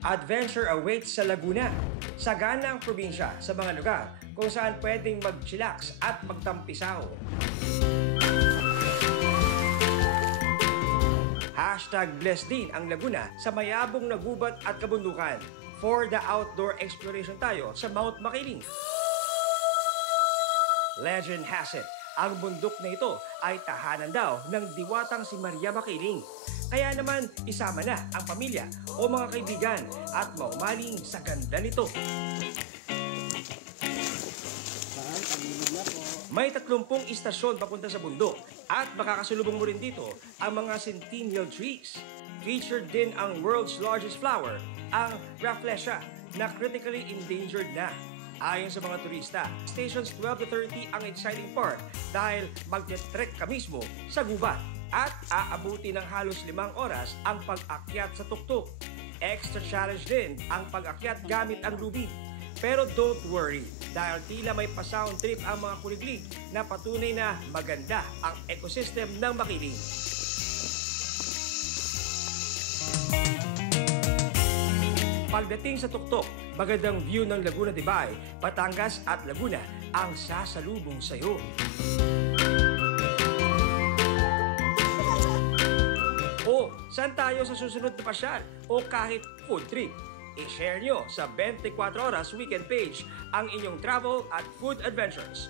Adventure awaits sa Laguna. Sagana ang probinsya sa mga lugar kung saan pwedeng mag-chillax at magtampisaw. #bless din ang Laguna sa mayabong na gubat at kabundukan. For the outdoor exploration tayo sa Mount Makiling. Legend has it, ang bundok na ito ay tahanan daw ng diwatang si Maria Makiling. Kaya naman isama na ang pamilya o mga kaibigan at maumaling sa ganda nito. May 30 istasyon papunta sa bundok at makakasalubong mo rin dito ang mga centennial trees. Featured din ang world's largest flower, ang Rafflesia, na critically endangered na. Ayon sa mga turista, stations 12 to 30 ang exciting part dahil magte-trek ka mismo sa gubat at aabuti ng halos 5 oras ang pag-akyat sa tuktok. Extra challenge din ang pag-akyat gamit ang lubid. Pero don't worry, dahil tila may pa-sound trip ang mga kuliglig na patunay na maganda ang ecosystem ng Makiling. Pagdating sa tuktok, magandang view ng Laguna de Bay, Batangas at Laguna ang sasalubong sa iyo. O, saan tayo sa susunod na pasyal o kahit food trip? I-share nyo sa 24 Oras Weekend page ang inyong travel at food adventures.